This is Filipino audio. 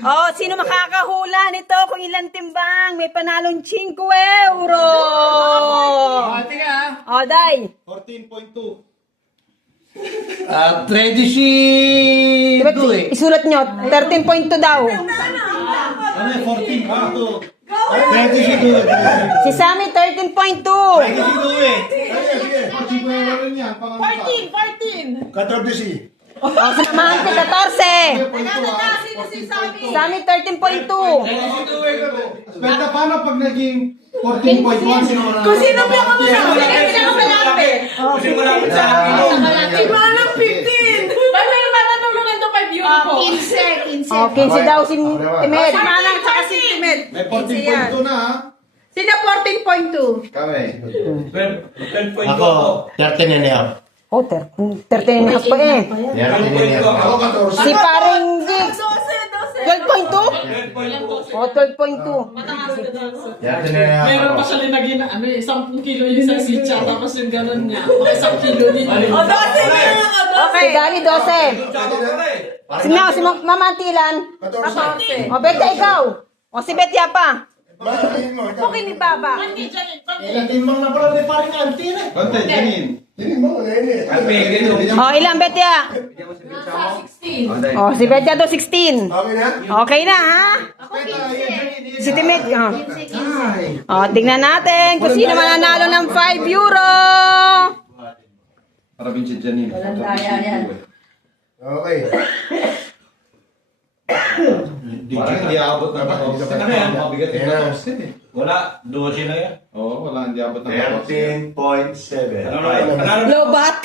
Oh, sino makakahula nito kung ilang timbang? May panalong 5 euro. Oh, Day. 14.2. Ready si Due. Isulat nyo, 13.2 daw. Ano yung 14.2? Ready si Due. Si Sammy, 13.2. Ready si Due. Sige, sige. 14. 14. Oh, si Mamante, 14. Sammy, 13.2. Benta, paano pag naging 14.1? Sino na? Kung sino pinakamalapit? Kasi malapit sa akin. Imanang 15. Ba't may manatulungan to 5 euro po? 15. Oh, 15 daw si Timed. Si Manang tsaka si Timed. May 14.2 na ha? Sino 14.2? Kami. 12.2 Ako, ako. 13 and a half. Oh, 13 and a half pa eh. 13 and a half. Ako, 14. Si paring Jigs, 12. 12.2? Oh, 12.2. 13 and a half. Meron pa siya linagin na 10 kilo yung isang sitsa, tapos yung gano'n niya. Mga 1 kilo din. O, 12 Okay. Si Gali, 12. Si Mamante ilan? 14. O, Betya ikaw. O, si Betya pa. Bakit mo? Okay ni Baba. Ilang timbang na pala may paring auntie na. Bante, Janine. Hindi mo, nene. O, ilan Betya? 16. O, si Betya to 16. Okay na? Okay na, ha? Si Timed. O, tingnan natin kung sino mananalo ng 5 euro. Para bin si Janine. Okay. Parang hindi abot ng Ano yan? mabigat yung Yan. box din eh. Wala, 12 na yan. Oo, wala, hindi abot ng box. 13.7. Ano na? Lobat.